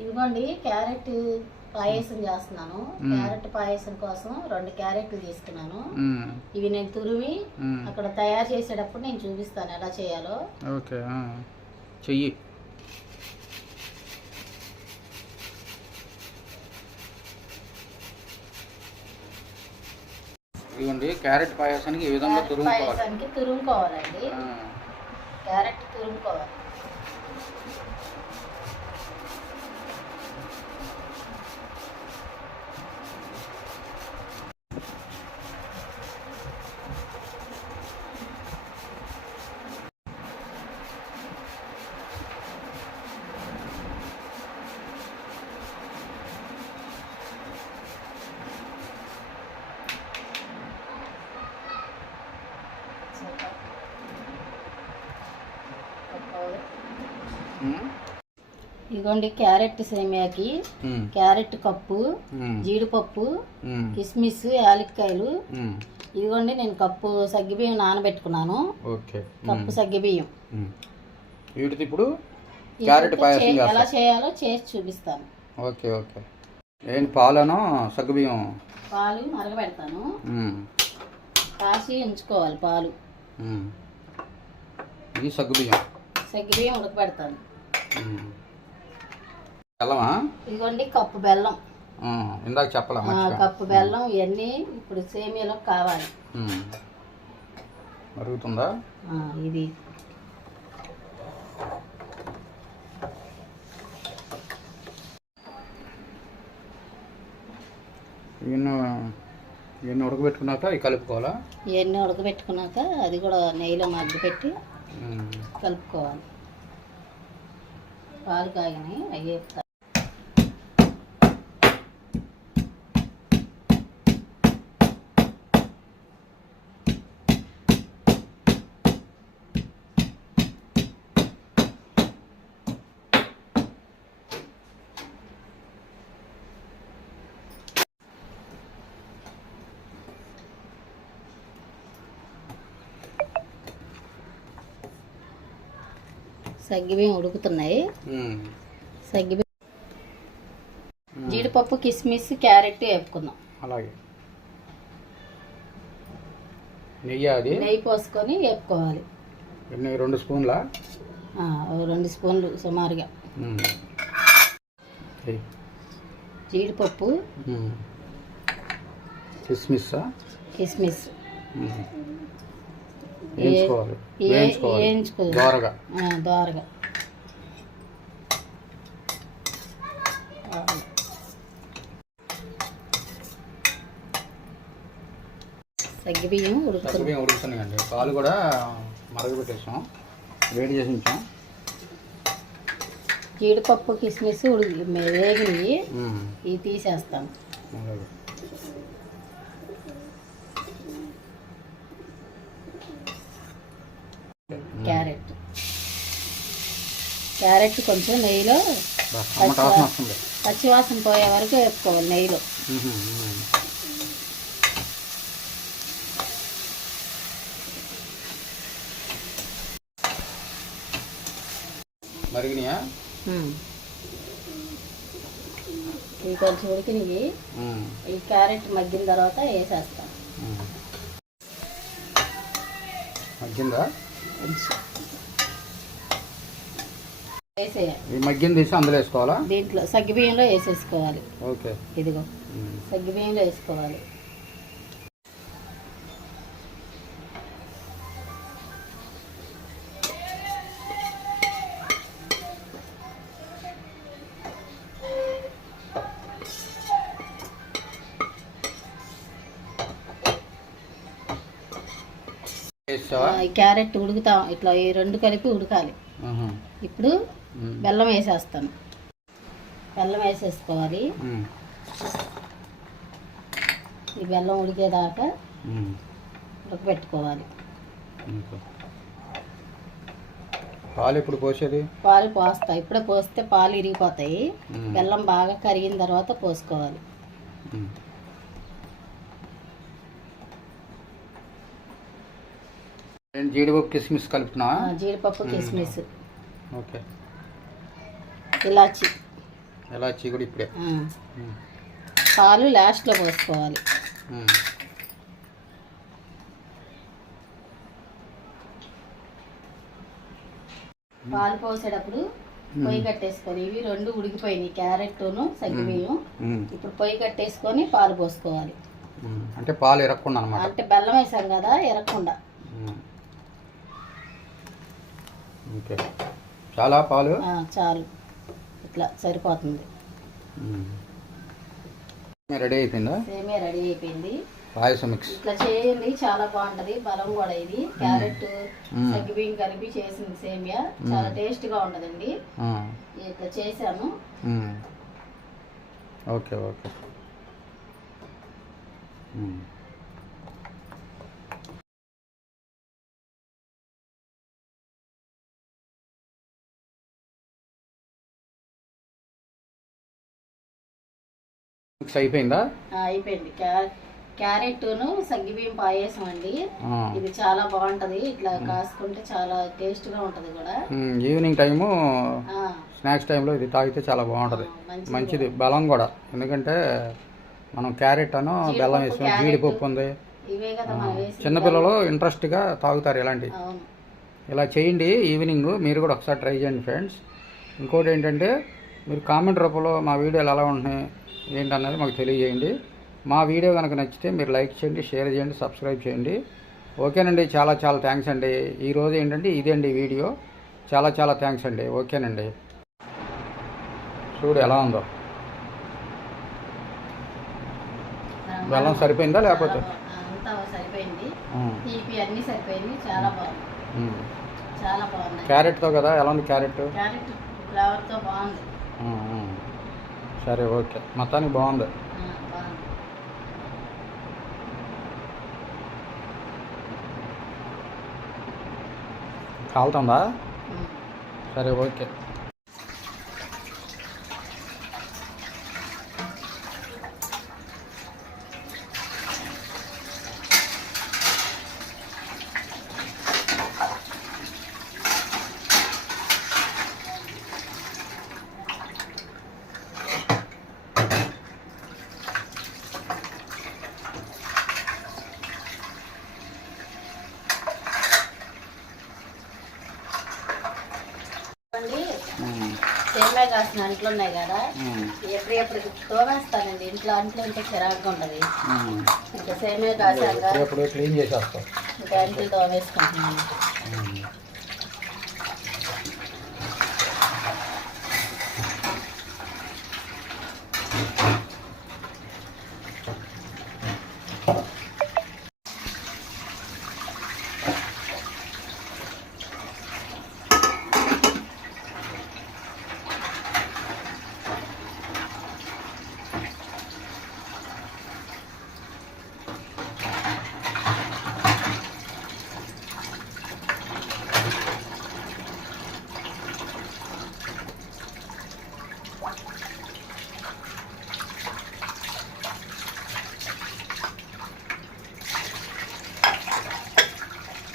ఇదిగోండి క్యారెట్ పాయసం చేస్తున్నాను. క్యారెట్ పాయసం కోసం రెండు క్యారెట్లు తీసుకున్నాను. ఇవి నేను తురిమి. అక్కడ తయారు చేసేటప్పుడు నేను చూపిస్తాను ఎలా చేయాలో ఓకే. చెయ్యి ఇదిగోండి క్యారెట్ పాయసానికి ఈ విధంగా తురుముకోవాలి పాయసానికి తురుముకోవాలండి. క్యారెట్ తురుముకోవాలి ఇదిగోండి క్యారెట్ సేమియాకి. Carrot cup. జీడిపప్పు. కిస్మిస్ యాలక్కాయలు. ఇదిగోండి నేను కప్పు సగ్గిబియ్యం నానబెట్టుకున్నాను కప్పు సగ్గిబియ్యం. వీటితో ఇప్పుడు ఈ క్యారెట్ పాయసం ఎలా చేయాలో చేసి చూపిస్తాను ఓకే ఓకే ఏంటి పాలను సగ్గుబియ్యం పాలు మరగబెడతాను. కాసి ఉంచుకోవాలి పాలు. ఇది సగ్గుబియ్యం సగ్గిబియ్యం ఉడకబెడతాను. బెల్లమా? ఇదిగోండి కప్పు బెల్లం. ఇందాక చెప్పలా. కప్పు బెల్లం ఇవన్నీ ఇప్పుడు సేమియాలో కావాలి. మరుగుతుందా? ఇది. ఇవన్నీ ఉడకబెట్టుకున్నాక ఇవి కలుపుకోవాలా? ఇవన్నీ ఉడకబెట్టుకున్నాక అది కూడా నెయ్యిలో మగ్గిపెట్టి. కలుపుకోవాలి. పాలు కాగినాయి అయ్యే సగ్గిబియ్యం ఉడుకుతున్నాయి. సగ్గిబియ్యం జీడిపప్పు కిస్మిస్ క్యారెట్ వేపుకుందాం. అలాగే. నెయ్యి అది? నెయ్యి పోసుకొని వేపుకోవాలి. రెండు స్పూన్లా? రెండు స్పూన్లు సుమారుగా. జీడిపప్పు కిస్మిస్. మ్మ్. వేయించుకోవాలి. దోరగా. దోరగా. సగ్గిబియ్యం ఉడుకుతుంది. సగ్గుబియ్యం ఉడుకుతున్నాయండి పాలు కూడా మరగబెట్టేసాం. వేడి చేసి ఉంచాం. జీడిపప్పు కిస్మిస్ ఉడికి వేగినవి. ఇవి తీసేస్తాను అలాగే క్యారెట్ క్యారెట్ కొంచెం నెయ్యిలో పచ్చివాసన పోయే వరకు వేపుకోవాలి నెయ్యిలో. మరిగినాయా? ఇవి కొంచెం ఉడికినవి. ఈ క్యారెట్ మగ్గిన తర్వాత వేసేస్తాం. మగ్గిందా? వేసేయాలి. ఈ మగ్గిన తీసి అందులో వేసుకోవాలా? దీంట్లో సగ్గిబియ్యంలో వేసేసుకోవాలి. ఓకే. ఇదిగో. మ్మ్. సగ్గిబియ్యంలో వేసుకోవాలి. క్యారెట్ ఉడుకుతాం ఇట్లా ఈ రెండు కలిపి ఉడకాలి. ఇప్పుడు. బెల్లం వేసేస్తాను. బెల్లం వేసేసుకోవాలి. ఈ బెల్లం ఉడికేదాకా. ఉడకబెట్టుకోవాలి. పాలు ఎప్పుడు పోసేది? పాలు పోస్తా. ఇప్పుడే పోస్తే పాలు ఇరిగిపోతాయి. బెల్లం బాగా కరిగిన తర్వాత పోసుకోవాలి. జీడిపప్పు కిస్మిస్ కలుపుతున్నావా? ఆ, జీడిపప్పు కిస్మిస్. ఓకే. ఇలాచి. ఇలాచీ కూడా ఇప్పుడే. పాలు లాస్ట్లో పోసుకోవాలి. పాలు పోసేటప్పుడు పొయ్యి కట్టేసుకొని ఇవి రెండు ఉడికిపోయినాయి క్యారెట్ను సగ్గుబియ్యం ఉమ్. ఇప్పుడు పొయ్యి కట్టేసుకొని పాలు పోసుకోవాలి. అంటే పాలు ఇరక్కుండా అనమాట అంటే బెల్లం వేసాం కదా ఎరగకుండా. ఓకే. చాలా పాలు? చాలు. ఇట్లా సరిపోతుంది. రెడీ అయిపోయిందా? సేమే రెడీ అయిపోయింది. పాయసం మిక్స్. ఇట్లా చేయండి చాలా బాగుంటది. బలం కూడా ఇది. క్యారెట్ సగ్గుబియ్యం కలిపి చేసింది సేమియా. చాలా టేస్ట్గా ఉంటదండి. ఇట్లా చేశాను. Okay okay. మిక్స్ అయిపోయిందా? అయిపోయింది. క్యా- క్యారెట్ను సగ్గుబియ్యం పాయసం అండి. ఇది చాలా బాగుంటది. ఇట్లా కాసుకుంటే చాలా టేస్ట్గా ఉంటది కూడా. ఈవినింగ్ టైము స్నాక్స్ టైంలో ఇది తాగితే చాలా బాగుంటుంది. మంచి మంచిది బలం కూడా. ఎందుకంటే మనం క్యారెట్ అను బెల్లం వేసాం జీడిపప్పు ఉంది. చిన్నపిల్లలు ఇంట్రెస్ట్గా తాగుతారు ఇలాంటివి. ఇలా చేయండి ఈవినింగ్. మీరు కూడా ఒకసారి ట్రై చేయండి ఫ్రెండ్స్. ఇంకోటి ఏంటంటే మీరు కామెంట్ రూపంలో మా వీడియోలు ఎలా ఉంటున్నాయి ఏంటన్నది మాకు తెలియజేయండి. మా వీడియో కనుక నచ్చితే మీరు లైక్ చేయండి షేర్ చేయండి సబ్స్క్రైబ్ చేయండి. ఓకేనండి చాలా చాలా థ్యాంక్స్ అండి. ఈరోజు ఏంటంటే ఇదండి వీడియో. చాలా చాలా థ్యాంక్స్ అండి. ఓకేనండి. చూడు ఎలా ఉందో. బెల్లం సరిపోయిందా లేకపోతే? క్యారెట్తో కదా? ఎలా ఉంది క్యారెట్? క్యారెట్ ఫ్లేవర్తో బాగుంది. సరే ఓకే. మొత్తానికి బాగుంది. కాలుతుందా. సరే ఓకే అండి ఉమ్, సేమే కాసిన అంట్లు ఉన్నాయి కదా. ఎప్పుడు ఎప్పుడు తోమేస్తానండి ఇంట్లో అంట్లు ఉంటే చిరాకుగా ఉంటుంది. ఉమ్. ఇంకా సేమే కాసాక ఇంకా అంట్లు తోమేసుకుంటున్నాను.